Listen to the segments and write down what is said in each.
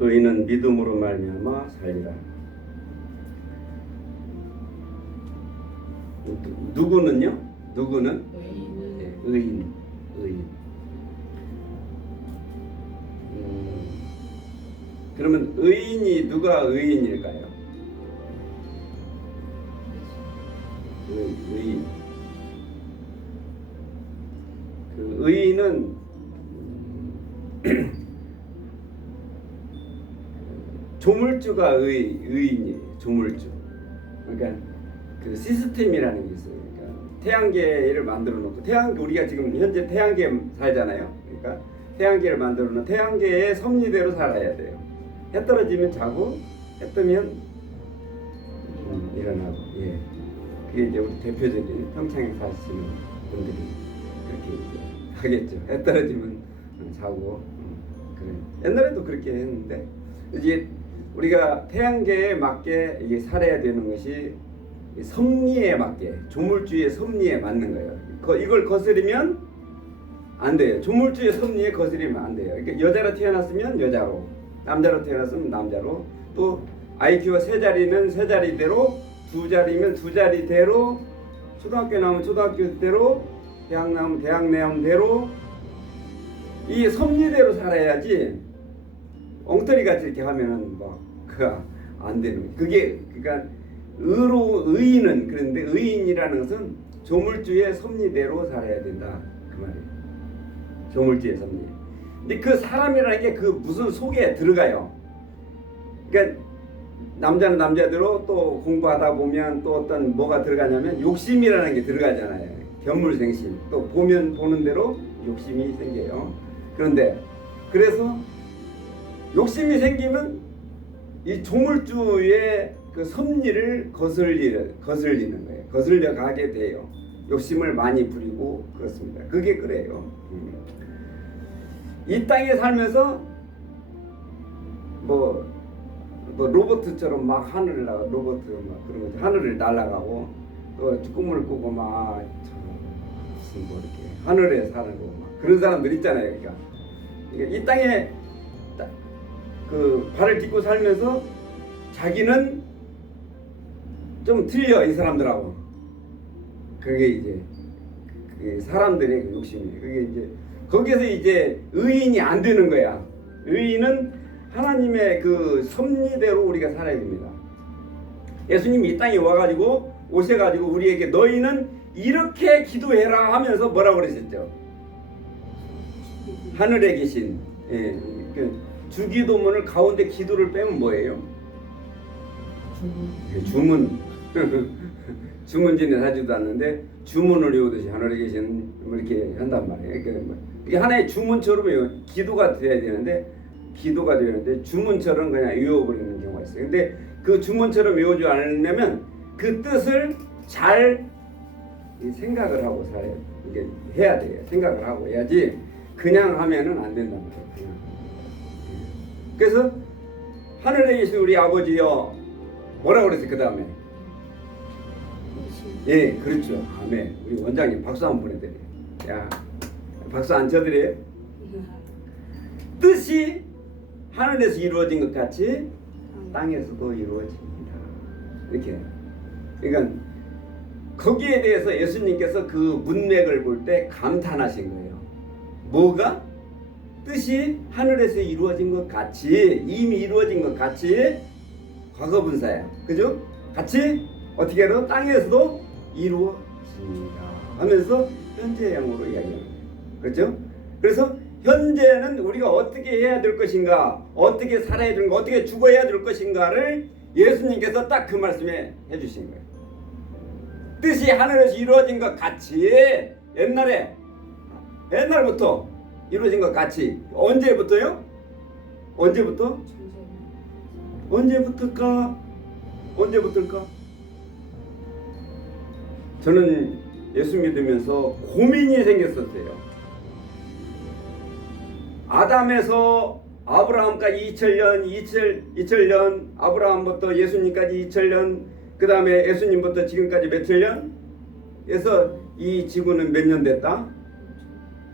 의인은 믿음으로 말미암아 살리라. 누구는요? 누구는? 네, 의인. 그러면 의인이 누가 의인일까요? 의인. 그 의인은 조물주가 의인이에요. 조물주. 그러니까 그 시스템이라는 게 있어요. 그러니까 태양계를 만들어 놓고 우리가 지금 현재 태양계에 살잖아요. 그러니까 태양계를 만들어 놓은 태양계의 섭리대로 살아야 돼요. 해 떨어지면 자고 해 뜨면 일어나고. 예. 그게 이제 우리 대표적인 평창에 사시는 분들이 그렇게 하겠죠. 해 떨어지면 자고. 그래. 옛날에도 그렇게 했는데 이제 우리가 태양계에 맞게 이게 살아야 되는 것이 섭리에 맞게, 조물주의 섭리에 맞는 거예요. 이걸 거스르면 안 돼요. 조물주의 섭리에 거스르면 안 돼요. 그러니까 여자로 태어났으면 여자로, 남자로 태어났으면 남자로, 또 IQ가 세 자리면 세 자리대로, 두 자리면 두 자리대로, 초등학교 나오면 초등학교대로, 대학 나오면 대학 나오면대로, 이 섭리대로 살아야지 엉터리 같이 이렇게 하면은 막 안 되는 거예요. 그러니까 의인은 그런데 의인이라는 것은 조물주의 섭리대로 살아야 된다 그 말이에요. 조물주의 섭리. 근데 그 사람이라는 게 그 무슨 속에 들어가요. 그러니까 남자는 남자대로 또 공부하다 보면 또 어떤 뭐가 들어가냐면 욕심이라는 게 들어가잖아요. 견물생심. 또 보면 보는 대로 욕심이 생겨요. 그런데 그래서 욕심이 생기면 이 조물주의 그 섭리를 거슬리는 거예요. 거슬려 가게 돼요. 욕심을 많이 부리고 그렇습니다. 그게 그래요. 이 땅에 살면서 뭐 로봇처럼 막 하늘을 나가 로봇 막 그런 거지. 하늘을 날아가고 또 꿈을 꾸고 막 무슨 뭐 이렇게 하늘에 살고 막 그런 사람들 있잖아요. 그러니까 이 땅에 그 발을 딛고 살면서 자기는 좀 틀려 이 사람들하고. 그게 이제 사람들의 그 욕심이에요. 그게 이제 거기서 이제 의인이 안 되는 거야. 의인은 하나님의 그 섭리대로 우리가 살아야 됩니다. 예수님이 이 땅에 와가지고 오셔가지고 우리에게 너희는 이렇게 기도해라 하면서 뭐라고 그러셨죠? 하늘에 계신 주기도문을 가운데 기도를 빼면 뭐예요? 주문. 주문진에 하지도 않는데 주문을 외우듯이 하늘에 계신 이렇게 한단 말이에요. 그러니까 이게 하나의 주문처럼 기도가 돼야 되는데 주문처럼 그냥 외워버리는 경우가 있어요. 근데 그 주문처럼 외우지 않으려면 그 뜻을 잘 생각을 하고 살아야 이게 해야 돼요. 생각을 하고 해야지 그냥 하면은 안 된단 말이에요. 그래서 하늘에 계신 우리 아버지여 뭐라고 그랬어요? 그 다음에 예, 그렇죠. 아멘. 우리 원장님 박수 한번 보내드려요. 야, 박수 안 쳐드려요? 뜻이 하늘에서 이루어진 것 같이 땅에서도 이루어집니다. 이렇게. 그러니까 거기에 대해서 예수님께서 그 문맥을 볼 때 감탄하신 거예요. 뭐가? 뜻이 하늘에서 이루어진 것 같이, 이미 이루어진 것 같이 과거분사야. 그죠? 같이 어떻게 하러 땅에서도 이루어집니다 하면서 현재형으로 이야기하는 거예요. 그렇죠? 그래서 현재는 우리가 어떻게 해야 될 것인가, 어떻게 살아야 될 것인가, 어떻게 죽어야 될 것인가를 예수님께서 딱 그 말씀에 해주신 거예요. 뜻이 하늘에서 이루어진 것 같이 옛날부터 이루어진 것 같이. 언제부터요? 언제부터? 언제부터일까? 저는 예수 믿으면서 고민이 생겼었어요. 아담에서 아브라함까지 2000년, 아브라함부터 예수님까지 2000년, 그 다음에 예수님부터 지금까지 몇천 년? 그래서 이 지구는 몇 년 됐다?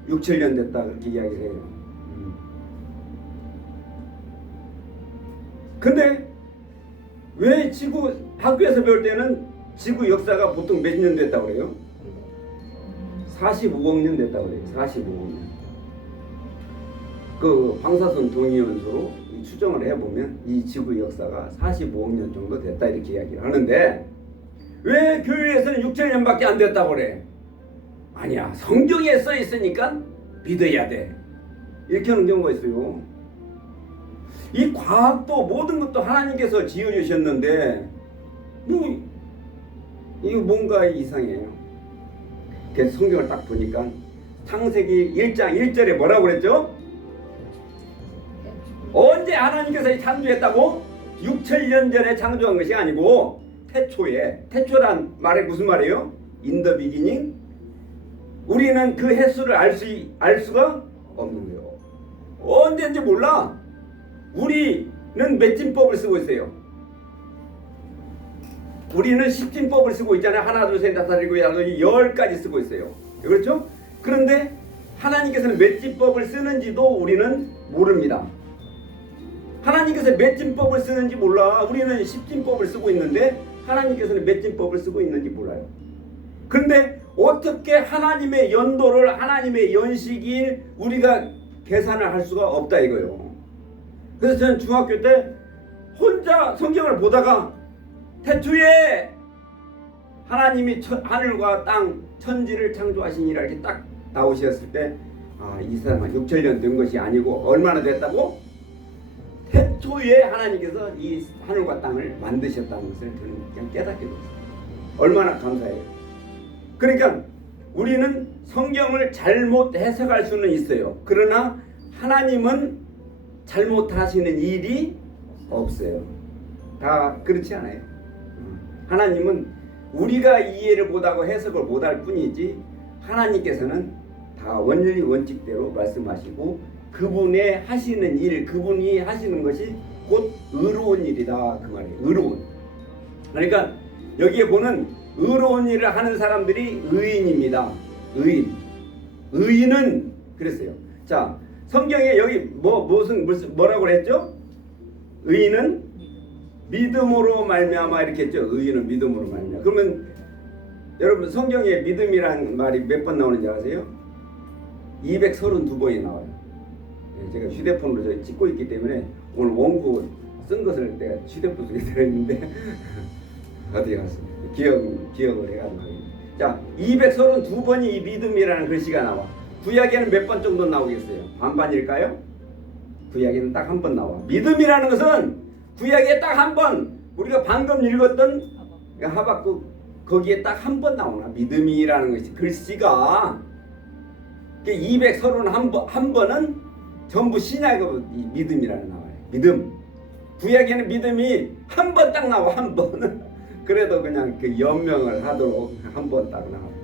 6, 7년 됐다 그렇게 이야기를 해요. 근데 왜 지구 학교에서 배울 때는 지구 역사가 보통 몇 년 됐다고 그래요? 45억 년 됐다고 그래요. 45억 년. 그 방사선 동위원소로 추정을 해보면 이 지구 역사가 45억 년 정도 됐다 이렇게 이야기를 하는데 왜 교회에서는 6천 년밖에 안 됐다고 그래? 아니야, 성경에 써 있으니까 믿어야 돼 이렇게 하는 경우가 있어요. 이 과학도 모든 것도 하나님께서 지어주셨는데 이거 뭔가 이상해요. 그래서 성경을 딱 보니까 창세기 1장 1절에 뭐라고 그랬죠? 언제 하나님께서 창조했다고? 6천년 전에 창조한 것이 아니고 태초에, 태초란 말이 무슨 말이에요? In the beginning. 우리는 그 횟수를 알 수가 없는 거예요. 언제인지 몰라. 우리는 맺짐법을 쓰고 있어요. 우리는 십진법을 쓰고 있잖아요. 하나, 둘, 셋, 다섯, 일곱, 여덟, 10까지 쓰고 있어요. 그렇죠? 그런데 하나님께서는 맺짐법을 쓰는지도 우리는 모릅니다. 하나님께서 맺짐법을 쓰는지 몰라. 우리는 십진법을 쓰고 있는데 하나님께서는 맺짐법을 쓰고 있는지 몰라요. 그런데 어떻게 하나님의 연도를, 하나님의 연식일 우리가 계산을 할 수가 없다 이거예요. 그래서 저는 중학교 때 혼자 성경을 보다가 태초에 하나님이 하늘과 땅, 천지를 창조하시니라 이렇게 딱 나오셨을 때 이 사람은 6천년 된 것이 아니고 얼마나 됐다고? 태초에 하나님께서 이 하늘과 땅을 만드셨다는 것을 저는 그냥 깨닫게 됐어요. 얼마나 감사해요. 그러니까 우리는 성경을 잘못 해석할 수는 있어요. 그러나 하나님은 잘못하시는 일이 없어요. 다 그렇지 않아요. 하나님은 우리가 이해를 못하고 해석을 못할 뿐이지 하나님께서는 다 원리 원칙대로 말씀하시고 그분의 하시는 일, 그분이 하시는 것이 곧 의로운 일이다 그 말이에요. 의로운. 그러니까 여기에 보는 의로운 일을 하는 사람들이 의인입니다. 의인. 의인은 그랬어요. 자, 성경에 여기 뭐라고 했죠? 의인은 믿음으로 말미암아 이렇게 했죠. 의인은 믿음으로 말미암아. 그러면 여러분 성경에 믿음이란 말이 몇 번 나오는지 아세요? 232번이 나와요. 제가 휴대폰으로 찍고 있기 때문에 오늘 원고 쓴 것을 내가 휴대폰 속에 들어있는데 어디 갔어? 기억을 해가지고. 자, 232번이 이 믿음이라는 글씨가 나와. 구약에는 몇 번 정도 나오겠어요? 반반일까요? 구약에는 딱 한 번 나와. 믿음이라는 것은 구약에 딱 한 번, 우리가 방금 읽었던 하박국 거기에 딱 한 번 나오나. 믿음이라는 것이 글씨가 231번은 전부 신약의 믿음이라는 나와요. 믿음. 구약에는 믿음이 한 번 딱 나와. 한 번. 그래도 그냥 그 연명을 하도록 한 번 딱 나와요.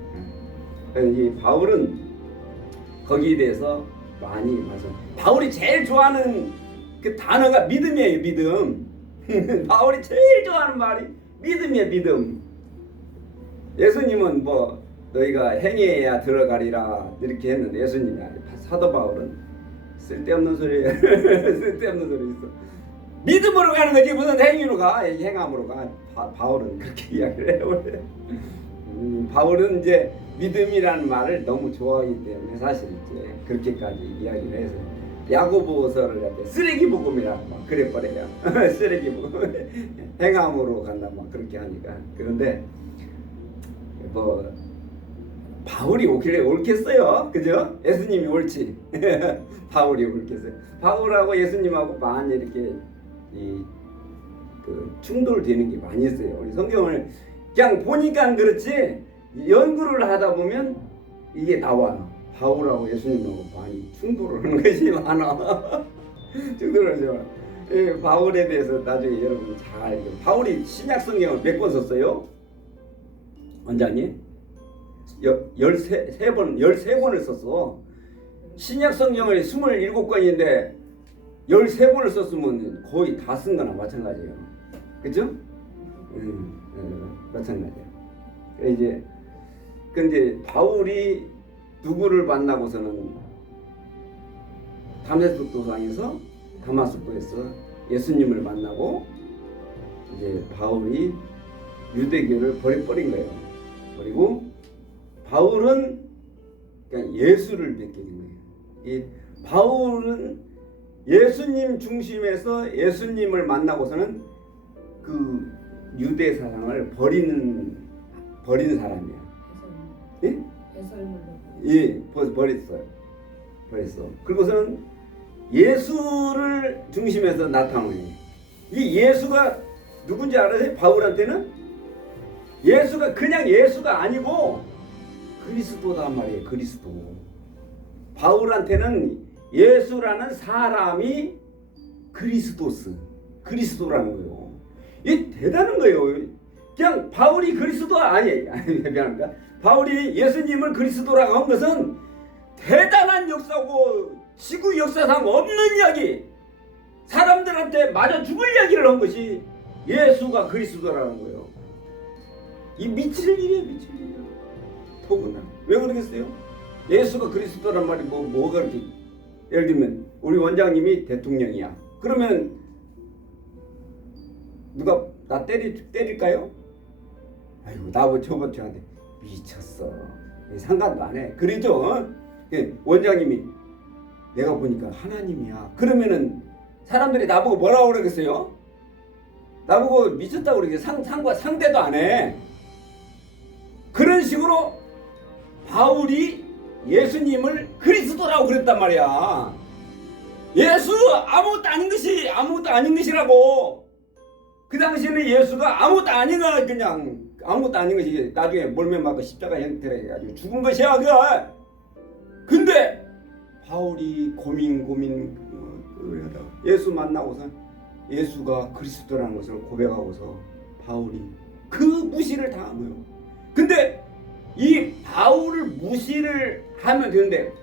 이 바울은 거기에 대해서 많이 말씀. 바울이 제일 좋아하는 그 단어가 믿음이에요. 믿음. 바울이 제일 좋아하는 말이 믿음이에요. 믿음. 예수님은 뭐 너희가 행해야 들어가리라 이렇게 했는데 예수님이 아니에요. 사도 바울은 쓸데없는 소리 쓸데없는 소리 있어. 믿음으로 가는 거지 무슨 행위로 가? 행함으로 가. 바울은 그렇게 이야기를 해요. 바울은 이제 믿음이라는 말을 너무 좋아하기 때문에 사실 이제 그렇게까지 이야기를 해서 야고보서를 갖다 쓰레기 복음이라고 막 그래 버려요. 쓰레기 복음. 행함으로 간다 막 그렇게 하니까. 그런데 뭐 바울이 옳겠어요, 그죠? 예수님이 옳지. 바울이 옳겠어요. 바울하고 예수님하고 많이 이렇게 그 충돌되는 게 많이 있어요. 우리 성경을 그냥 보니까 그렇지 연구를 하다 보면 이게 나와요. 바울하고 예수님하고 많이 충돌을 하는 것이 많아. 충돌을 하죠. 바울에 대해서 나중에 여러분 잘 알고. 바울이 신약 성경을 몇 권 썼어요? 원장님? 13권을 썼어. 신약 성경을 27권인데 13권을 썼으면 거의 다 쓴 거나 마찬가지예요. 그죠? 마찬가지예요. 이제 근데 바울이 누구를 만나고서는 다메섹 도상에서 다마스코에서 예수님을 만나고 이제 바울이 유대교를 버린 거예요. 그리고 바울은 그냥 예수를 믿게 된 거예요. 이 바울은 예수님 중심에서 예수님을 만나고서는 그 유대 사상을 버린 사람이야. 예? 예, 버렸어. 그리고서는 예수를 중심에서 나타나는 거예요. 이 예수가 누군지 알아요? 바울한테는 예수가 그냥 예수가 아니고 그리스도단 말이에요. 그리스도. 바울한테는 예수라는 사람이 그리스도라는 거예요. 이게 대단한 거예요. 그냥 바울이 그리스도가 미안합니다. 바울이 예수님을 그리스도라고 한 것은 대단한 역사고 지구 역사상 없는 이야기, 사람들한테 맞아 죽을 이야기를 한 것이 예수가 그리스도라는 거예요. 이 미칠 일이에요. 더구나 왜 그러겠어요? 예수가 그리스도란 말이 뭐가 그렇게, 예를 들면 우리 원장님이 대통령이야. 그러면 누가 나 때릴까요? 아이고 나보고 저한테 미쳤어. 상관도 안 해. 그러죠. 원장님이 내가 보니까 하나님이야. 그러면은 사람들이 나보고 뭐라고 그러겠어요? 나보고 미쳤다고 그러겠어요. 상대도 안 해. 그런 식으로 바울이 예수님을 그리스도라고 그랬단 말이야. 예수 아무것도 아닌 것이라고. 그 당시에는 예수가 아무것도 아닌 거, 그냥 아무것도 아닌 것이 나중에 몰매 맞고 십자가 형태로 해가지고 죽은 것이야. 그거. 근데 바울이 고민 예수 만나고서 예수가 그리스도라는 것을 고백하고서 바울이 그 무시를 당한 거예요. 근데 이 바울을 무시를 하면 되는데,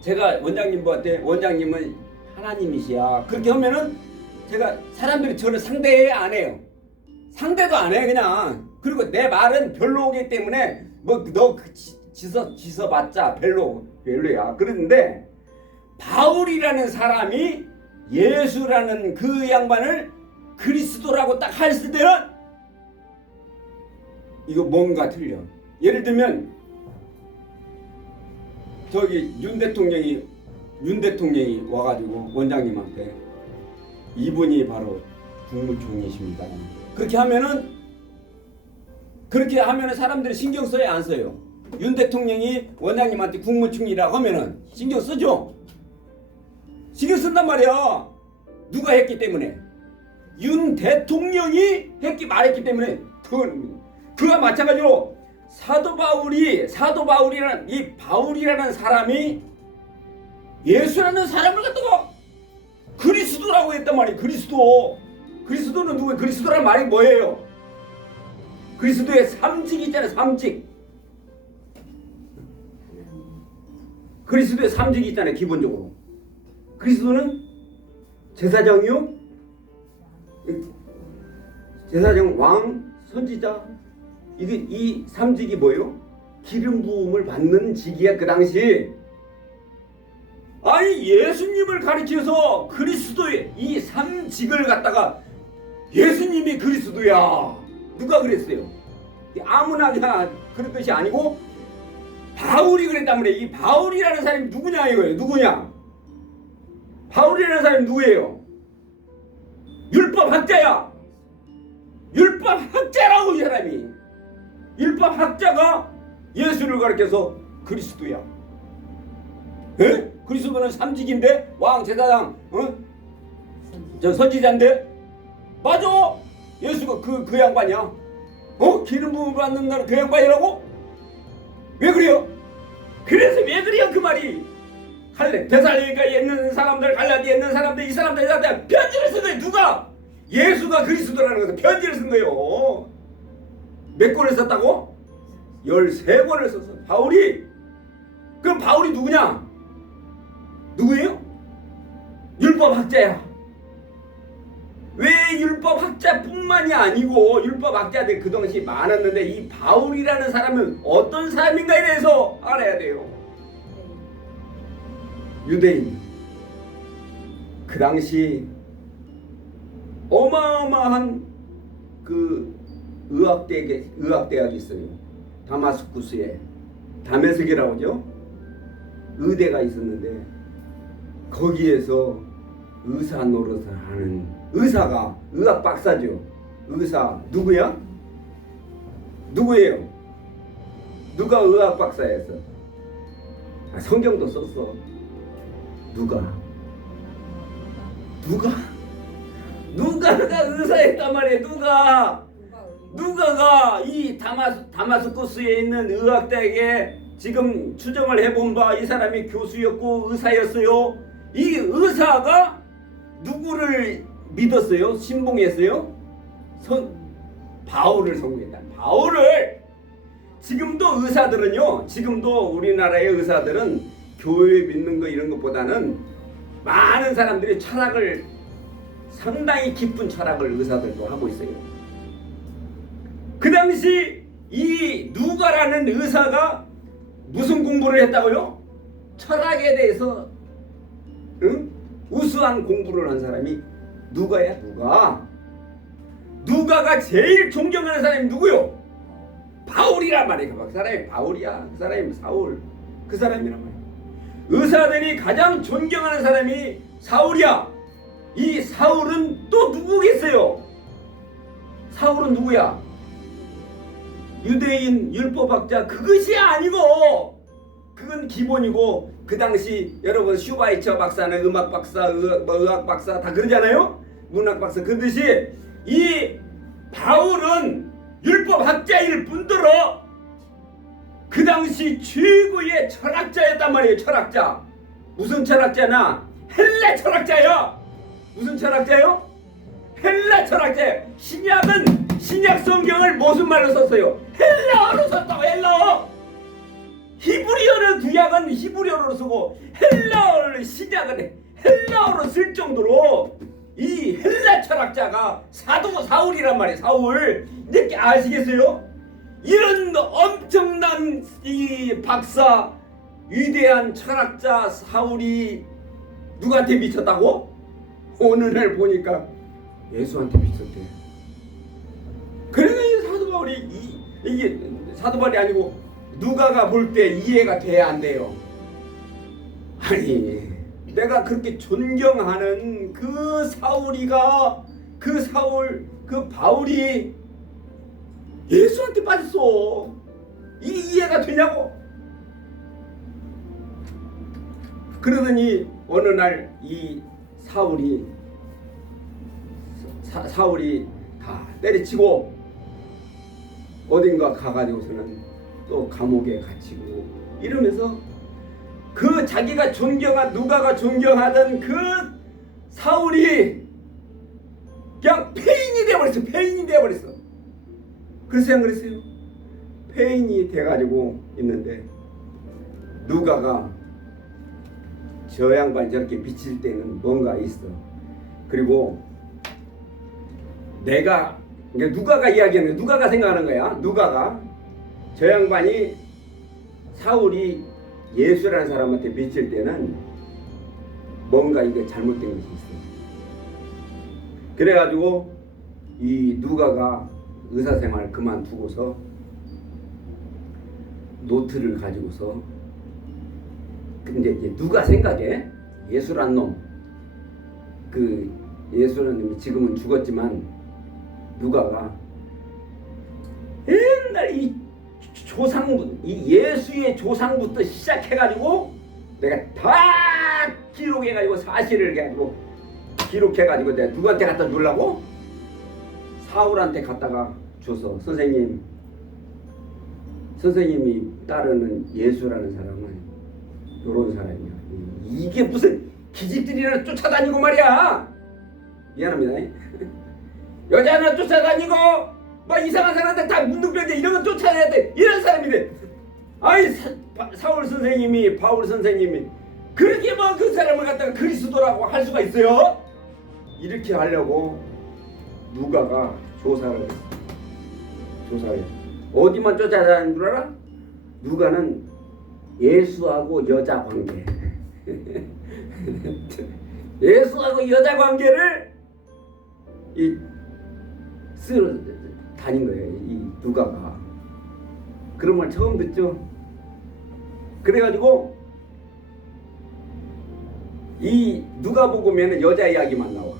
제가 원장님한테 원장님은 하나님이시야 그렇게 하면은 제가 사람들이 저를 상대해 안 해요. 상대도 안 해 그냥. 그리고 내 말은 별로기 때문에 뭐 너 지서봤자 별로야. 그런데 바울이라는 사람이 예수라는 그 양반을 그리스도라고 딱 했을 때는 이거 뭔가 틀려. 예를 들면 저기 윤 대통령이 와가지고 원장님한테 이분이 바로 국무총리십니다. 그렇게 하면은 사람들이 신경 써요, 안 써요? 윤 대통령이 원장님한테 국무총리라고 하면은 신경 쓰죠? 신경 쓴단 말이야. 누가 했기 때문에? 윤 대통령이 말했기 때문에. 그와 마찬가지로 사도 바울이라는 이 바울이라는 사람이 예수라는 사람을 갖다가 그리스도라고 했단 말이에요. 그리스도는 누구예요? 그리스도란 말이 뭐예요? 그리스도의 삼직이 있잖아요. 삼직. 그리스도의 삼직이 있잖아요. 기본적으로. 그리스도는 제사장이요, 제사장, 왕, 선지자. 이 삼직이 뭐예요? 기름 부음을 받는 직이야. 그 당시. 아니 예수님을 가리켜서 그리스도의 이 삼직을 갖다가 예수님이 그리스도야. 누가 그랬어요? 아무나 그냥 그런 것이 아니고 바울이 그랬단 말이에요. 이 바울이라는 사람이 누구냐 이거예요. 누구냐? 바울이라는 사람이 누구예요? 율법학자야. 율법학자라고. 이 사람이 율법학자가 예수를 가리켜서 그리스도야. 에? 그리스도는 삼직인데, 왕, 제사장, 저 선지자인데, 맞아. 예수가 그 양반이야. 기름 부음을 받는다는 그 양반이라고? 왜 그래요? 그래서 왜 그래요? 그 말이 데살로니가에 있는 사람들, 갈라디아에 있는 사람들, 이 사람들한테 편지를 쓴 거예요. 누가? 예수가 그리스도라는 것을 편지를 쓴 거예요. 몇 권을 썼다고? 13권을 썼어. 바울이. 그럼 바울이 누구냐? 누구예요? 율법학자야. 왜 율법학자뿐만이 아니고 율법학자들 그 당시 많았는데 이 바울이라는 사람은 어떤 사람인가에 대해서 알아야 돼요. 유대인. 그 당시 어마어마한 그 의학대학이 있어요. 다마스쿠스에 다메섹이라고 하죠. 의대가 있었는데 거기에서 의사 노릇을 하는 의사가 의학 박사죠. 의사 누구야? 누구예요? 누가 의학 박사였어? 성경도 썼어. 누가가 의사였단 말이에요. 누가가 이 다마스쿠스에 있는 의학대학에 지금 추정을 해본 바 이 사람이 교수였고 의사였어요. 이 의사가 누구를 믿었어요? 신봉했어요? 바울을 성공했다. 바울을. 지금도 의사들은요, 지금도 우리나라의 의사들은 교회 믿는 거 이런 것보다는 많은 사람들이 철학을, 상당히 깊은 철학을 의사들도 하고 있어요. 그 당시 이 누가라는 의사가 무슨 공부를 했다고요? 철학에 대해서 우수한 공부를 한 사람이 누가야? 누가가 제일 존경하는 사람이 누구요? 바울이란 말이야. 그 사람이 바울이야. 그 사람이 사울. 그 사람이란 말이야. 의사들이 가장 존경하는 사람이 사울이야. 이 사울은 또 누구겠어요? 사울은 누구야? 유대인 율법학자. 그것이 아니고, 그건 기본이고, 그 당시 여러분 슈바이처 박사는 음악 박사, 의학 박사 다 그러잖아요. 문학 박사. 그듯이 이 바울은 율법학자일 뿐더러 그 당시 최고의 철학자였단 말이에요. 철학자. 무슨 철학자나? 헬라 철학자요. 무슨 철학자요? 헬라 철학자예요. 신약은 신약 성경을 무슨 말로 썼어요? 헬라어로 썼다고. 헬라어. 히브리어를 구약은 히브리어로 쓰고 헬라어를 신약은 헬라어로 쓸 정도로 이 헬라 철학자가 사도 사울이란 말이에요. 사울. 이렇게 아시겠어요? 이런 엄청난 이 박사, 위대한 철학자 사울이 누구한테 미쳤다고? 오늘날 보니까 예수한테 미쳤대. 그러니까 이 사도 바울이 이게 사도 바울이 아니고 누가가 볼 때 이해가 돼야 안 돼요. 아니, 내가 그렇게 존경하는 그 사울이가, 그 사울, 그 바울이 예수한테 빠졌어. 이해가 되냐고? 그러더니 어느 날 이 사울이 다 때려치고 어딘가 가가지고서는 또 감옥에 갇히고 이러면서 그 자기가 누가가 존경하던 그 사울이 그냥 폐인이 되어버렸어. 그랬어요, 안 그랬어요? 폐인이 돼가지고 있는데 누가가 저 양반이 저렇게 비칠 때는 뭔가 있어. 그리고 누가가 이야기하는 거야. 누가가 생각하는 거야. 누가가 저 양반이 사울이 예수라는 사람한테 미칠 때는 뭔가 이게 잘못된 것이 있어. 그래가지고 이 누가가 의사생활 그만두고서 노트를 가지고서 근데 이제 누가 생각해? 예수란 놈, 그 예수라는 놈이 지금은 죽었지만 누가가 옛날 이 예수의 조상부터 시작해가지고 내가 다 기록해가지고 사실을 해가지고 기록해가지고 내가 누구한테 갖다 주려고? 사울한테 갖다가 줘서 선생님이 따르는 예수라는 사람은 요런 사람이야. 이게 무슨 기집들이나 쫓아다니고 말이야. 미안합니다. 여자나 쫓아다니고 막 이상한 사람들 다 문둥병자 이런 거 쫓아내야 돼. 이런 사람이래. 아이 사울 선생님이 바울 선생님이 그렇게 뭐 그 사람을 갖다가 그리스도라고 할 수가 있어요? 이렇게 하려고 누가가 조사를 어디만 쫓아다니는 줄 알아? 누가는 예수하고 여자 관계 예수하고 여자 관계를 이 쓰러 다닌 거예요. 이 누가가. 그런 말 처음 듣죠. 그래가지고 이 누가복음에는 여자 이야기만 나와.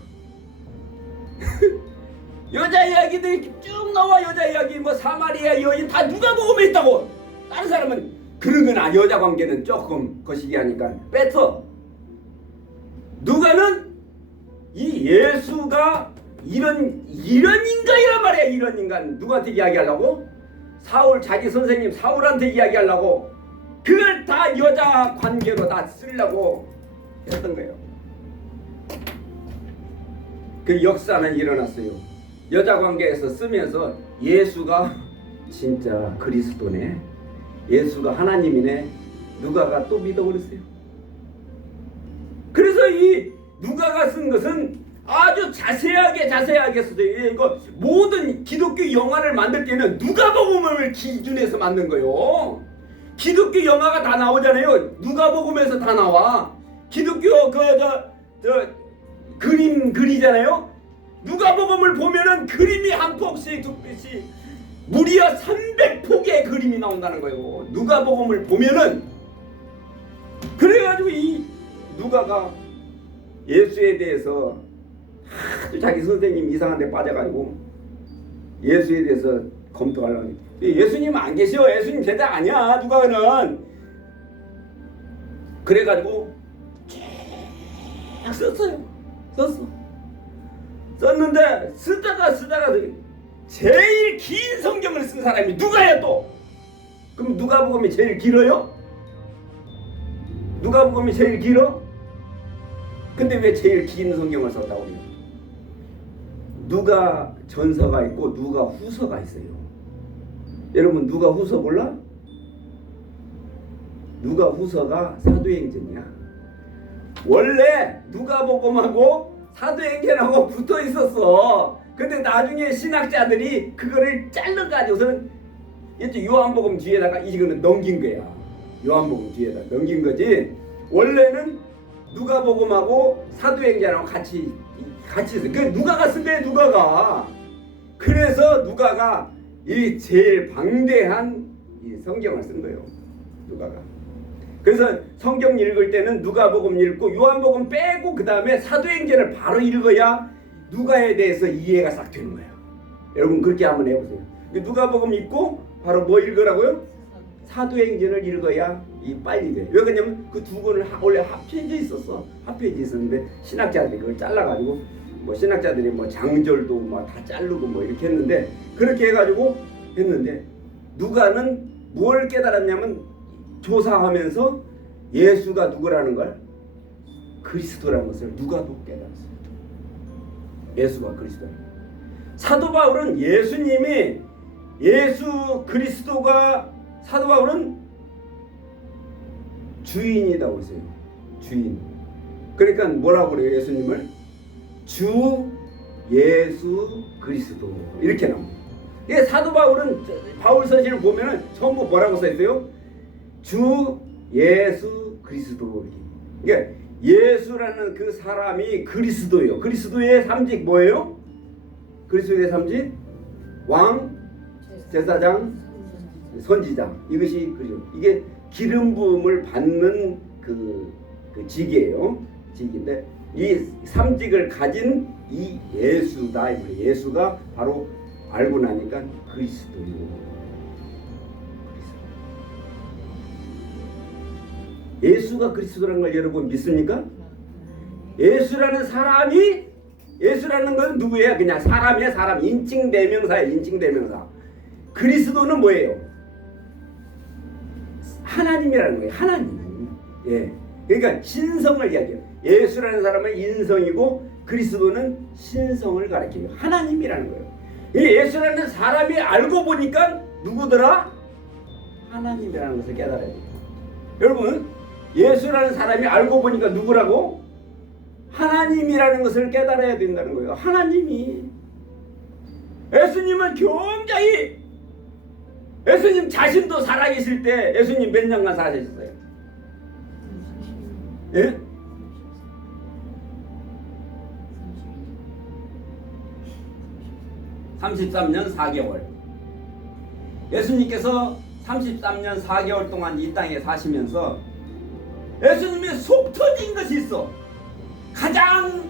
여자 이야기들이 쭉 나와. 여자 이야기, 뭐 사마리아 여인 다 누가복음에 있다고. 다른 사람은 그러거나 여자 관계는 조금 거시기 하니까 뺏어. 누가는 이 예수가 이런 인간이란 말이야. 이런 인간 누구한테 이야기하려고? 사울, 자기 선생님 사울한테 이야기하려고 그걸 다 여자 관계로 다 쓰려고 했던 거예요. 그 역사는 일어났어요. 여자 관계에서 쓰면서 예수가 진짜 그리스도네, 예수가 하나님이네, 누가가 또 믿어버렸어요. 그래서 이 누가가 쓴 것은 아주 자세하게 썼어요. 이거 모든 기독교 영화를 만들 때는 누가복음을 기준해서 만든 거예요. 기독교 영화가 다 나오잖아요. 누가복음에서 다 나와. 기독교 그림 그리잖아요. 누가복음을 보면은 그림이 한 폭씩 두 폭씩 무려 300폭의 그림이 나온다는 거예요. 누가복음을 보면은. 그래가지고 이 누가가 예수에 대해서 아주 자기 선생님 이상한 데 빠져가지고 예수에 대해서 검토하려고. 예수님 안 계셔. 예수님 제자 아니야. 누가는. 그래가지고 쭉 썼는데 쓰다가 제일 긴 성경을 쓴 사람이 누가야 또. 그럼 누가복음이 제일 길어요? 누가복음이 제일 길어? 근데 왜 제일 긴 성경을 썼다고 그래요? 누가 전서가 있고 누가 후서가 있어요. 여러분 누가 후서 몰라? 누가 후서가 사도행전이야. 원래 누가복음하고 사도행전하고 붙어 있었어. 근데 나중에 신학자들이 그거를 잘라가지고서는 요한복음 뒤에다가 이거는 넘긴 거야. 요한복음 뒤에다 넘긴 거지. 원래는 누가복음하고 사도행전하고 같이 있어. 그 누가가 쓴 거야. 누가가. 그래서 누가가 이 제일 방대한 이 성경을 쓴 거예요. 누가가. 그래서 성경 읽을 때는 누가복음 읽고 요한복음 빼고 그 다음에 사도행전을 바로 읽어야 누가에 대해서 이해가 싹 되는 거예요. 여러분 그렇게 한번 해보세요. 누가복음 읽고 바로 뭐 읽으라고요? 사도행전을 읽어야 이 빨리 돼. 왜 그러냐면 그 두 권을 원래 합해져 있었어. 합해져 있었는데 신학자들이 그걸 잘라가지고 뭐 신학자들이 뭐 장절도 막 다 자르고 뭐 이렇게 했는데 그렇게 해가지고 했는데 누가는 뭘 깨달았냐면 조사하면서 예수가 누구라는 걸, 그리스도라는 것을 누가도 깨달았어요. 예수가 그리스도라는 걸. 사도 바울은 예수님이 예수 그리스도가 사도 바울은 주인이라고 했어요. 주인. 그러니까 뭐라고 그래요? 예수님을 주 예수 그리스도 이렇게 나옵니다. 사도 바울은 바울 서신을 보면은 전부 뭐라고 써 있어요? 주 예수 그리스도. 그러니까 예수라는 그 사람이 그리스도예요. 그리스도의 삼직 뭐예요? 그리스도의 삼직 왕, 제사장, 선지자. 이것이 이게 기름 부음을 받는 그 직이에요. 직인데 이 삼직을 가진 이 예수다. 예수가 바로 알고 나니까 그리스도요. 예수가 그리스도라는 걸 여러분 믿습니까? 예수라는 사람이, 예수라는 건 누구예요? 그냥 사람이야. 사람. 인칭대명사야. 인칭대명사. 그리스도는 뭐예요? 하나님이라는 거예요. 하나님. 예. 그러니까 신성을 이야기해요. 예수라는 사람은 인성이고 그리스도는 신성을 가리켜요. 하나님이라는 거예요. 예수라는 사람이 알고 보니까 누구더라? 하나님이라는 것을 깨달아야 돼요. 여러분 예수라는 사람이 알고 보니까 누구라고? 하나님이라는 것을 깨달아야 된다는 거예요. 하나님이. 예수님은 굉장히, 예수님 자신도 살아계실 때 예수님 몇 년간 사셨어요? 예? 33년 4개월. 예수님께서 33년 4개월 동안 이 땅에 사시면서 예수님의 속 터진 것이 있어. 가장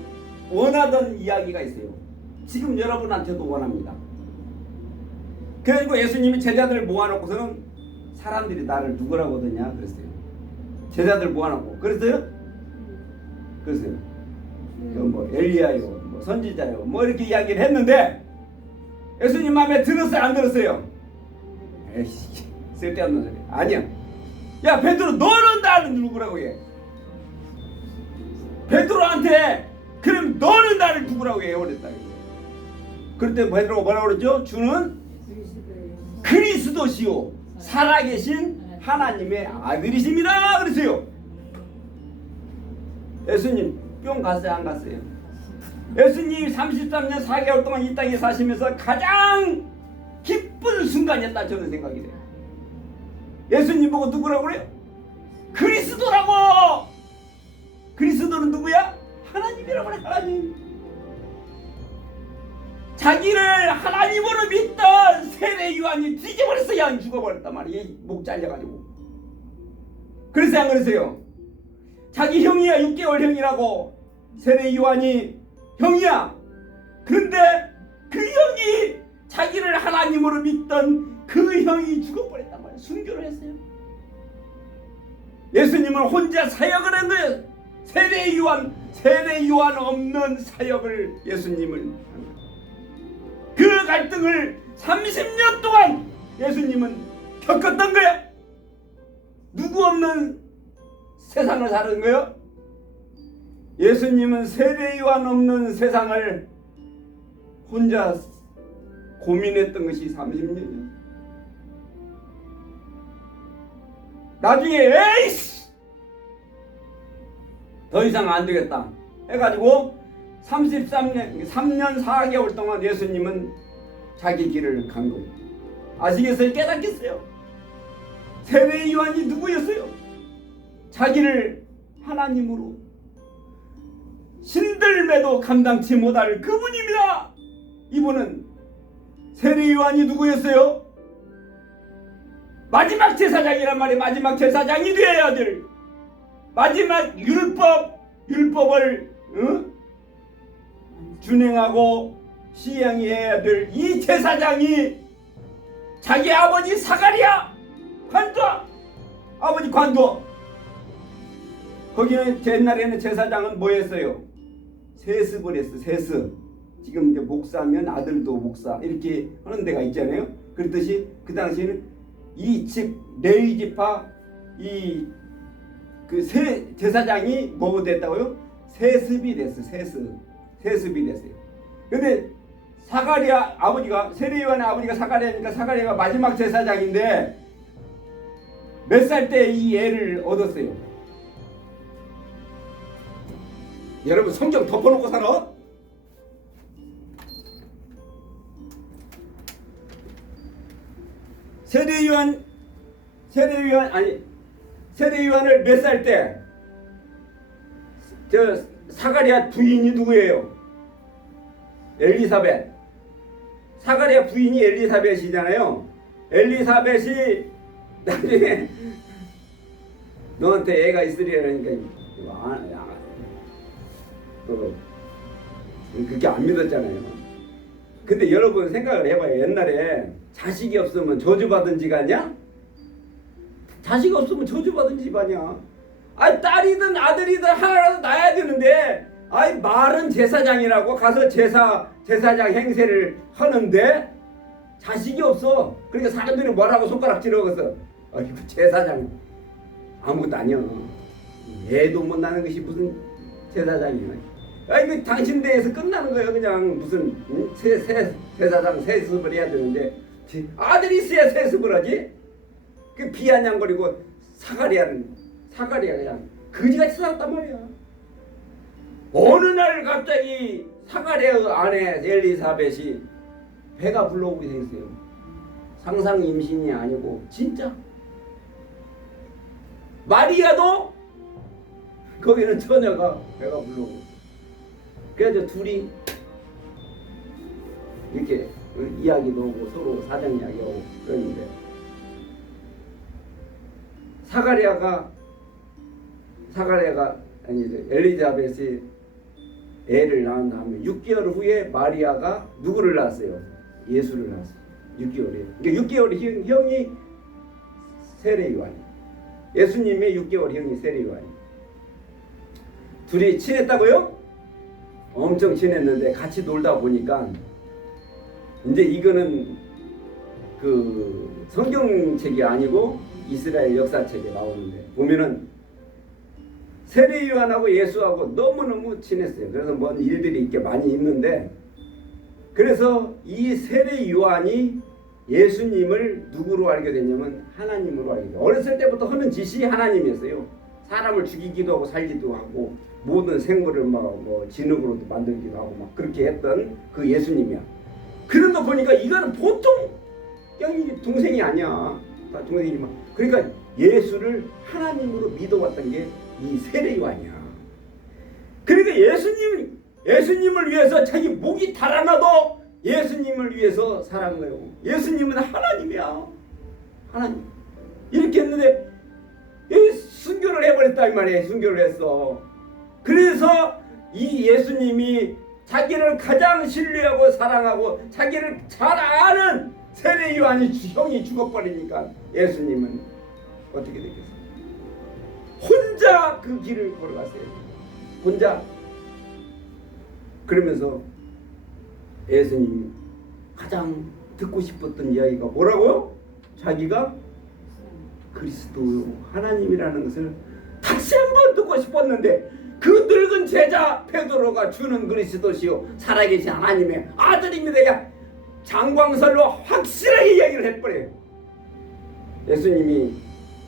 원하던 이야기가 있어요. 지금 여러분한테도 원합니다. 그리고 예수님이 제자들을 모아놓고서는 사람들이 나를 누구라고 하더냐 그랬어요. 제자들 모아놓고 그랬어요? 그랬어요. 뭐 엘리야요, 뭐 선지자요, 뭐 이렇게 이야기를 했는데 예수님 마음에 들었어요, 안 들었어요? 에이씨, 쓸데없는 소리. 아니야. 야 베드로, 너는 나를 누구라고 해? 베드로한테 그럼 너는 나를 누구라고 해? 그랬다. 그럴 때 베드로가 뭐라고 그랬죠? 주는 그리스도시요 살아계신 하나님의 아들이십니다 그랬어요. 예수님 뿅 갔어요, 안 갔어요? 예수님 33년 4개월 동안 이 땅에 사시면서 가장 기쁜 순간이었다, 저는 생각이 돼요. 예수님 보고 누구라고 그래요? 그리스도라고. 그리스도는 누구야? 하나님이라고 그래. 하나님. 자기를 하나님으로 믿던 세례 요한이 뒤져버렸어. 양 죽어버렸단 말이야. 목 잘려가지고. 그래서 안 그러세요? 자기 형이야, 6개월 형이라고. 세례 요한이 형이야. 그런데 그 형이 자기를 하나님으로 믿던 그 형이 죽어버렸단 말이야. 순교를 했어요. 예수님은 혼자 사역을 한 거예요. 세례 요한 없는 사역을 예수님을 한 거예요. 그 갈등을 30년 동안 예수님은 겪었던 거야. 누구 없는 세상을 사는 거예요? 예수님은 세례 요한 없는 세상을 혼자 고민했던 것이 30년이에요. 나중에 에이씨 더 이상 안 되겠다 해가지고 3년 4개월 동안 예수님은 자기 길을 간 거예요. 아시겠어요? 깨닫겠어요? 세례 요한이 누구였어요? 자기를 하나님으로 신들매도 감당치 못할 그분입니다. 이분은 세례 요한이 누구였어요? 마지막 제사장이란 말이에요. 마지막 제사장이 되어야 될 마지막 율법을 준행하고 시행해야 될 이 제사장이 자기 아버지 사가랴 아버지 관도. 거기는 옛날에는 제사장은 뭐였어요? 세습을 했어. 세습. 지금 이제 목사면 아들도 목사 이렇게 하는 데가 있잖아요. 그렇듯이 그 당시에는 이 집 레위 지파 이 그 제사장이 뭐가 됐다고요? 세습이 됐어. 세습이 됐어요. 근데 사가랴 아버지가 세례 요한의 아버지가 사가랴니까 사가랴가 마지막 제사장인데 몇 살 때 이 애를 얻었어요? 여러분 성경 덮어놓고 살아? 세례 요한을 몇 살 때? 저 사가랴 부인이 누구예요? 엘리사벳. 사가랴 부인이 엘리사벳이잖아요. 엘리사벳이 나중에 너한테 애가 있으리라니까 또 그렇게 안 믿었잖아요. 근데 여러분 생각을 해봐요. 옛날에 자식이 없으면 저주받은 집 아니야? 자식 없으면 저주받은 집 아니야? 아니 딸이든 아들이든 하나라도 낳아야 되는데 아이 말은 제사장이라고 가서 제사장 행세를 하는데 자식이 없어. 그러니까 사람들이 뭐라고 손가락질하고서 아이고 제사장 아무것도 아니야. 애도 못 낳는 것이 무슨 제사장이야. 아이고 당신 대에서 끝나는 거예요. 그냥 무슨 제사장 세습을 해야 되는데 아들이 있어야 세습을 하지. 그 비아냥거리고 사가랴가 그냥 거지같이 살았단 말이야. 어느 날 갑자기 사가랴의 아내 엘리사벳이 배가 불러오게 생겼어요. 상상 임신이 아니고 진짜. 마리아도 거기는 처녀가 배가 불러오고. 그래서 둘이 이렇게 이야기도 하고 서로 사정 이야기하고 그러는데 사가랴가 아니 엘리자벳이 애를 낳은 다음에 6개월 후에 마리아가 누구를 낳았어요? 예수를 낳았어요. 6개월에. 그러니까 6개월 형이 세례 요한. 예수님의 6개월 형이 세례 요한. 둘이 친했다고요? 엄청 친했는데 같이 놀다 보니까 이제 이거는 그 성경책이 아니고 이스라엘 역사책에 나오는데 보면은 세례 요한하고 예수하고 너무너무 친했어요. 그래서 뭔 일들이 이렇게 많이 있는데 그래서 이 세례 요한이 예수님을 누구로 알게 됐냐면 하나님으로 알게 돼요. 어렸을 때부터 하는 짓이 하나님이었어요. 사람을 죽이기도 하고 살기도 하고 모든 생물을 뭐 진흙으로도 만들기도 하고 막 그렇게 했던 그 예수님이야. 그런 거 보니까 이거는 보통 형이 동생이 아니야. 동생이지만 그러니까 예수를 하나님으로 믿어왔던 게 이 세례 요한이야. 그러니까 예수님을 위해서 자기 목이 달아나도 예수님을 위해서 살아간 거예요. 예수님은 하나님이야. 하나님. 이렇게 했는데 순교를 해버렸다 이 말이에요. 순교를 했어. 그래서 이 예수님이 자기를 가장 신뢰하고 사랑하고 자기를 잘 아는 세례 요한이 형이 죽어버리니까 예수님은 어떻게 되겠어요? 혼자 그 길을 걸어갔어요. 혼자. 그러면서 예수님이 가장 듣고 싶었던 이야기가 뭐라고요? 자기가 그리스도 하나님이라는 것을 다시 한번 듣고 싶었는데 그 늙은 제자 베드로가 주는 그리스도시요 살아계신 하나님의 아들입니다. 장광설로 확실하게 이야기를 해버려요. 예수님이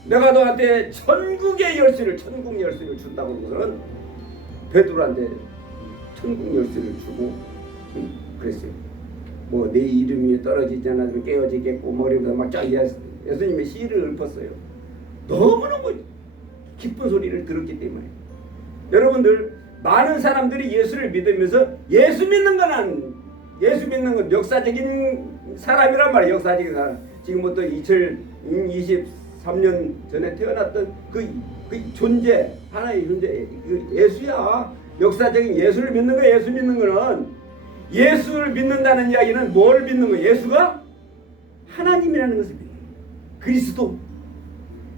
내가 너한테 천국 열쇠를 준다고 그러고는 베드로한테 천국 열쇠를 주고 그랬어요. 뭐 내 이름이 떨어지지 않아도 깨어지겠고 뭐 이러면서 막 쫙 예수님의 시를 읊었어요. 너무너무 기쁜 소리를 들었기 때문에. 여러분들 많은 사람들이 예수를 믿으면서 예수 믿는 건 역사적인 사람이란 말이에요. 역사적인 사람. 지금부터 2023년 전에 태어났던 그 존재, 하나의 존재, 그 예수야. 역사적인 예수를 믿는 거예요. 예수 믿는 거는 예수를 믿는다는 이야기는 뭘 믿는 거예요? 예수가 하나님이라는 것을 믿는 거예요. 그리스도.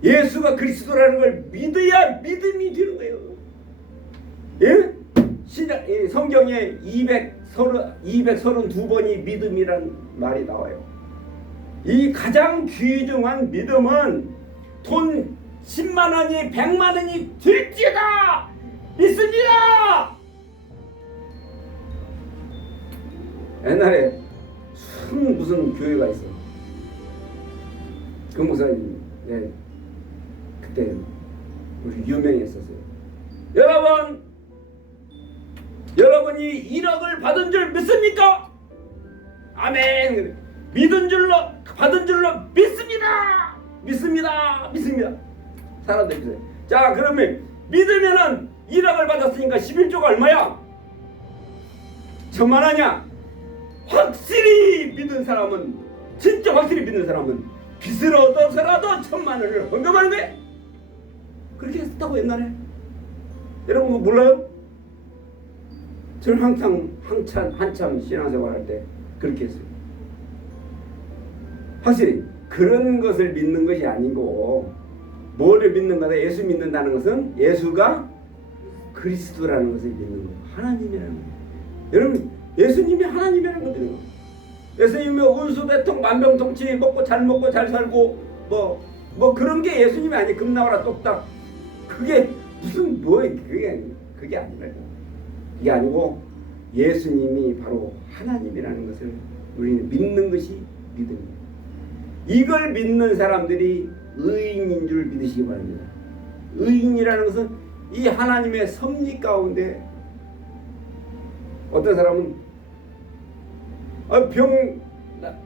예수가 그리스도라는 걸 믿어야 믿음이 되는 거예요. 예? 성경에 232번이 믿음이란 말이 나와요. 이 가장 귀중한 믿음은 돈 10만 원이 100만 원이 될지어다 믿습니다. 옛날에 무슨 교회가 있어. 그 목사님 그때 우리 유명했었어요. 여러분이 1억을 받은 줄 믿습니까? 아멘. 받은 줄로 믿습니다. 사람들 믿어요. 자, 그러면 믿으면은 1억을 받았으니까 11조가 얼마야? 1000만 원이야. 확실히 믿는 사람은, 진짜 확실히 믿는 사람은 빚을 얻어서라도 1000만 원을 헌금하는 거야. 그렇게 했었다고 옛날에. 여러분 그거 몰라요? 저는 한참 신앙생활 할 때 그렇게 했어요. 확실히 그런 것을 믿는 것이 아니고 뭐를 믿는 거다? 예수 믿는다는 것은 예수가 그리스도라는 것을 믿는 거예요. 하나님이라는 거예요. 여러분 예수님이 하나님이라는 거거든요. 예수님이 운수대통 만병통치 먹고 잘 살고 뭐 그런 게 예수님이 아니에요. 금나와라 똑딱 그게 무슨 그게 아니라요. 이게 아니고 예수님이 바로 하나님이라는 것을 우리는 믿는 것이 믿음이에요. 이걸 믿는 사람들이 의인인 줄 믿으시기 바랍니다. 의인이라는 것은 이 하나님의 섭리 가운데 어떤 사람은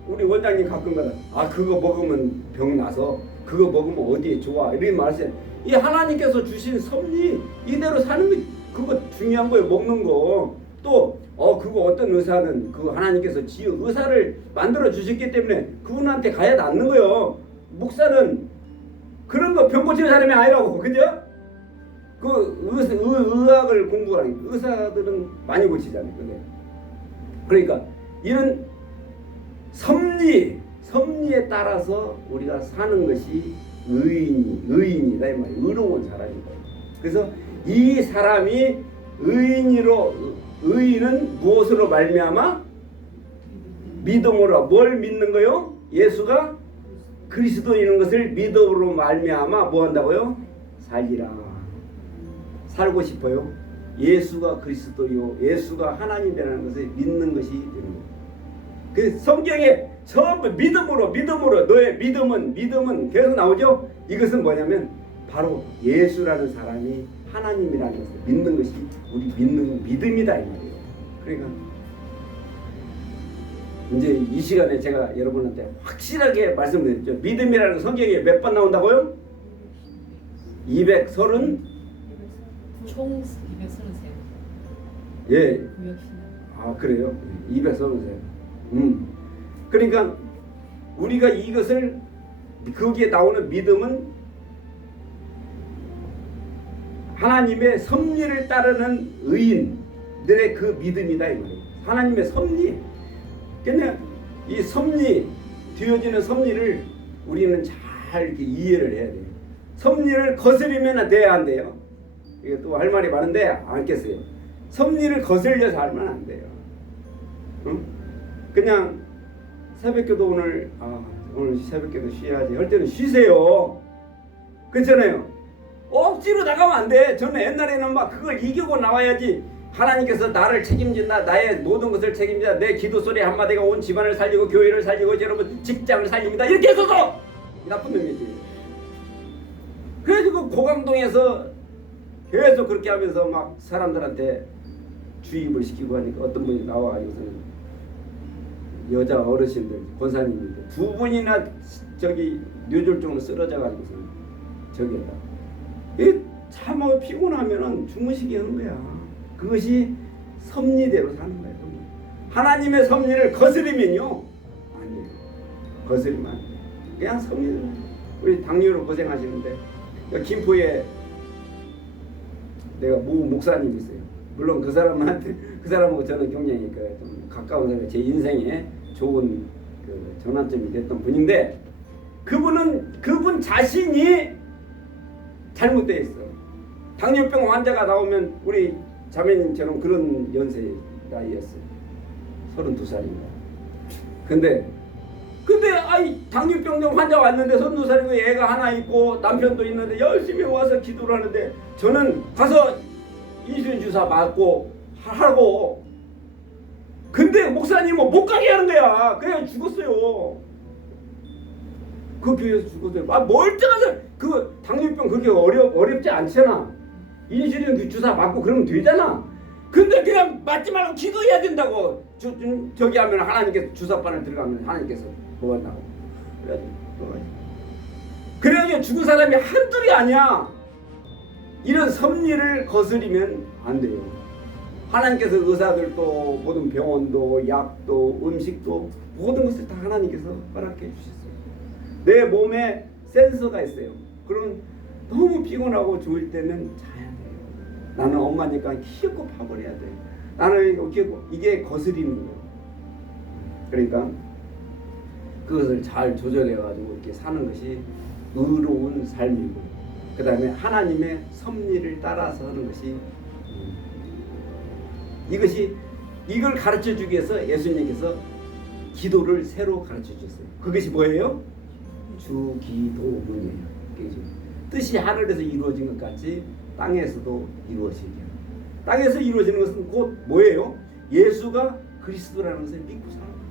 우리 원장님 가끔가다 그거 먹으면 병 나서 그거 먹으면 어디에 좋아 이런 말하세요. 이 하나님께서 주신 섭리 이대로 사는 거 그거 중요한 거예요. 먹는 거. 또 그거 어떤 의사는 그 하나님께서 지어 의사를 만들어 주셨기 때문에 그분한테 가야 낫는 거예요. 목사는 그런 거 병 고치는 사람이 아니라고, 그죠? 그 의학을 공부하는 의사들은 많이 고치잖아요. 근데 그러니까 이런 섭리에 따라서 우리가 사는 것이 의인이다 이 말이에요. 의로운 사람이다. 그래서 이 사람이 의인은 무엇으로 말미암아? 믿음으로. 뭘 믿는 거요? 예수가 그리스도인 것을 믿음으로 말미암아 뭐 한다고요? 살리라. 살고 싶어요? 예수가 그리스도요, 예수가 하나님이라는 것을 믿는 것이 되는 거예요. 그 성경에 전부 믿음으로 너의 믿음은 계속 나오죠. 이것은 뭐냐면 바로 예수라는 사람이 하나님이라는 것을 믿는 것이 우리 믿는 믿음이다 이 말이에요. 그러니까 이제 이 시간에 제가 여러분한테 확실하게 말씀드렸죠. 믿음이라는 성경에 몇 번 나온다고요? 230 총 233. 예. 아 그래요? 233. 그러니까 우리가 이것을 거기에 나오는 믿음은 하나님의 섭리를 따르는 의인들의 그 믿음이다 이 말이에요. 하나님의 섭리. 그냥 이 섭리 되어지는 섭리를 우리는 잘 이렇게 이해를 해야 돼요. 섭리를 거스리면 돼야 안 돼요. 이게 또 할 말이 많은데 않겠어요. 섭리를 거슬려서 하면 안 돼요. 응? 그냥 새벽기도 오늘 새벽기도 쉬어야지 할 때는 쉬세요. 그렇잖아요. 억지로 나가면 안 돼. 저는 옛날에는 막 그걸 이기고 나와야지. 하나님께서 나를 책임진다. 나의 모든 것을 책임진다. 내 기도 소리 한마디가 온 집안을 살리고 교회를 살리고 여러분 직장을 살립니다. 이렇게 해서도 나쁜 놈이지. 그래가지고 고강동에서 계속 그렇게 하면서 막 사람들한테 주입을 시키고 하니까 어떤 분이 나와가지고서는 여자 어르신들 권사님인데 두 분이나 저기 뇌졸중으로 쓰러져가지고서는 저기에다 참 피곤하면은 주무시게 하는 거야. 그것이 섭리대로 사는 거예요. 하나님의 섭리를 거스르면요 안 돼요. 거스르면 안 돼요. 그냥 섭리대로. 우리 당뇨로 고생하시는데 김포에 내가 모 목사님이 있어요. 물론 그 사람하고 저는 굉장히 좀 가까운 사람, 제 인생에 좋은 그 전환점이 됐던 분인데 그분 자신이 잘못되어 있어. 당뇨병 환자가 나오면 우리 자매님처럼 그런 연세 나이였어요. 32살인가. 근데 당뇨병 환자 왔는데 32살이고 애가 하나 있고 남편도 있는데 열심히 와서 기도를 하는데 저는 가서 인슐린 주사 맞고 하고 근데 목사님은 못 가게 하는 거야. 그냥 죽었어요. 그 교회에서 죽었어요. 멀쩡하게 그 당뇨병 그렇게 어렵지 않잖아. 인슐린 그 주사 맞고 그러면 되잖아. 근데 그냥 맞지 말고 기도해야 된다고. 저기 하면 하나님께서 주사바늘 들어가면 하나님께서 뭐 한다고. 그래가지고 죽은 사람이 한둘이 아니야. 이런 섭리를 거스리면 안 돼요. 하나님께서 의사들도 모든 병원도 약도 음식도 모든 것을 다 하나님께서 허락해 주셨어요. 내 몸에 센서가 있어요. 그러면 너무 피곤하고 좋을 때는 자야 돼요. 나는 엄마니까 키우고 파버려야 돼. 나는 이게 거스리는 거예요. 그러니까 그것을 잘 조절해가지고 이렇게 사는 것이 의로운 삶이고, 그 다음에 하나님의 섭리를 따라서 하는 것이 이걸 가르쳐 주기 위해서 예수님께서 기도를 새로 가르쳐 주셨어요. 그것이 뭐예요? 주기도문이에요. 뜻이 하늘에서 이루어진 것 같이 땅에서도 이루어지게. 땅에서 이루어지는 것은 곧 뭐예요? 예수가 그리스도라는 것을 믿고 사는 거예요.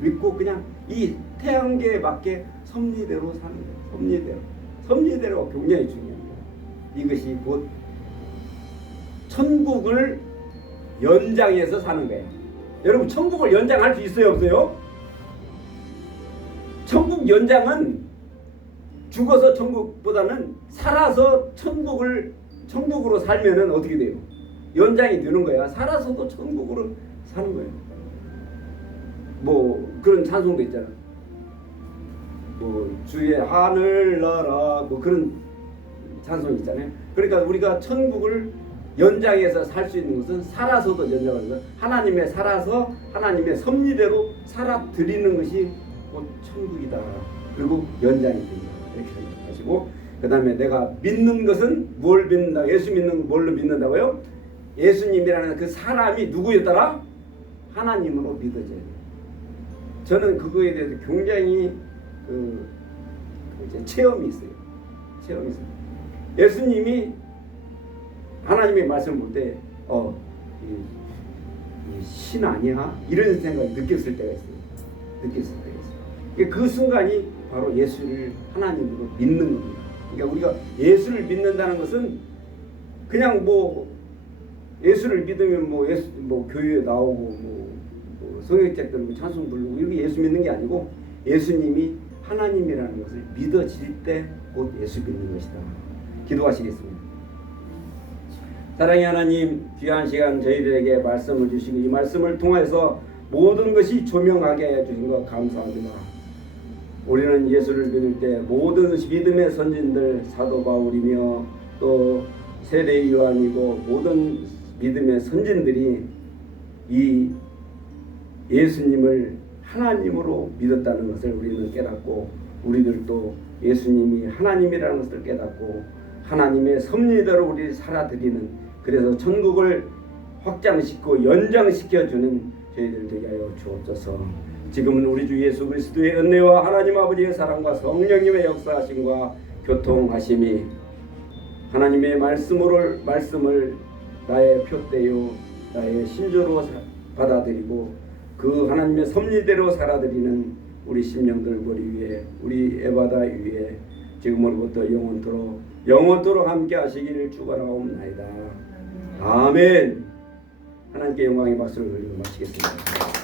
믿고 그냥 이 태양계에 맞게 섭리대로 사는 거예요. 섭리대로 굉장히 중요합니다. 이것이 곧 천국을 연장해서 사는 거예요. 여러분 천국을 연장할 수 있어요, 없어요? 천국 연장은 죽어서 천국보다는 살아서 천국으로 살면은 어떻게 돼요? 연장이 되는 거야. 살아서도 천국으로 사는 거예요. 뭐 그런 찬송도 있잖아. 뭐 주의 하늘나라 뭐 그런 찬송 있잖아요. 그러니까 우리가 천국을 연장해서 살 수 있는 것은 살아서도 연장하는 거예요. 하나님의 살아서 하나님의 섭리대로 살아 드리는 것이 곧 천국이다. 그리고 연장이 된다. 이렇게 생각하시고, 그 다음에 내가 믿는 것은 뭘 믿는다? 예수 믿는 건 뭘로 믿는다고요? 예수님이라는 그 사람이 누구였더라? 하나님으로 믿어져야 돼요. 저는 그거에 대해서 굉장히 이제 체험이 있어요. 체험이 있어요. 예수님이 하나님의 말씀을 볼 때, 이 신 아니야? 이런 생각을 느꼈을 때가 있어요. 느꼈을 때가 있어요. 그 순간이 바로 예수를 하나님으로 믿는 겁니다. 그러니까 우리가 예수를 믿는다는 것은 그냥 뭐 예수를 믿으면 뭐 예수 뭐 교회에 나오고 뭐 성역책 들고 찬송 부르고 이렇게 예수 믿는 게 아니고, 예수님이 하나님이라는 것을 믿어질 때 곧 예수 믿는 것이다. 기도하시겠습니다. 사랑의 하나님, 귀한 시간 저희들에게 말씀을 주시고 이 말씀을 통해서 모든 것이 조명하게 해주신 것 감사합니다. 우리는 예수를 믿을 때 모든 믿음의 선진들 사도 바울이며 또 세례 요한이고 모든 믿음의 선진들이 이 예수님을 하나님으로 믿었다는 것을 우리는 깨닫고, 우리들도 예수님이 하나님이라는 것을 깨닫고 하나님의 섭리대로 우리를 살아드리는, 그래서 천국을 확장시키고 연장시켜주는 저희들 되게 하여 주옵소서. 지금은 우리 주 예수 그리스도의 은혜와 하나님 아버지의 사랑과 성령님의 역사하심과 교통하심이 하나님의 말씀을 나의 표대요 나의 신조로 받아들이고 그 하나님의 섭리대로 살아드리는 우리 심령들 머리 위에, 우리 에바다 위에 지금으로부터 영원토록 함께 하시기를 축원하옵나이다. 아멘. 하나님께 영광의 박수를 드리고 마치겠습니다.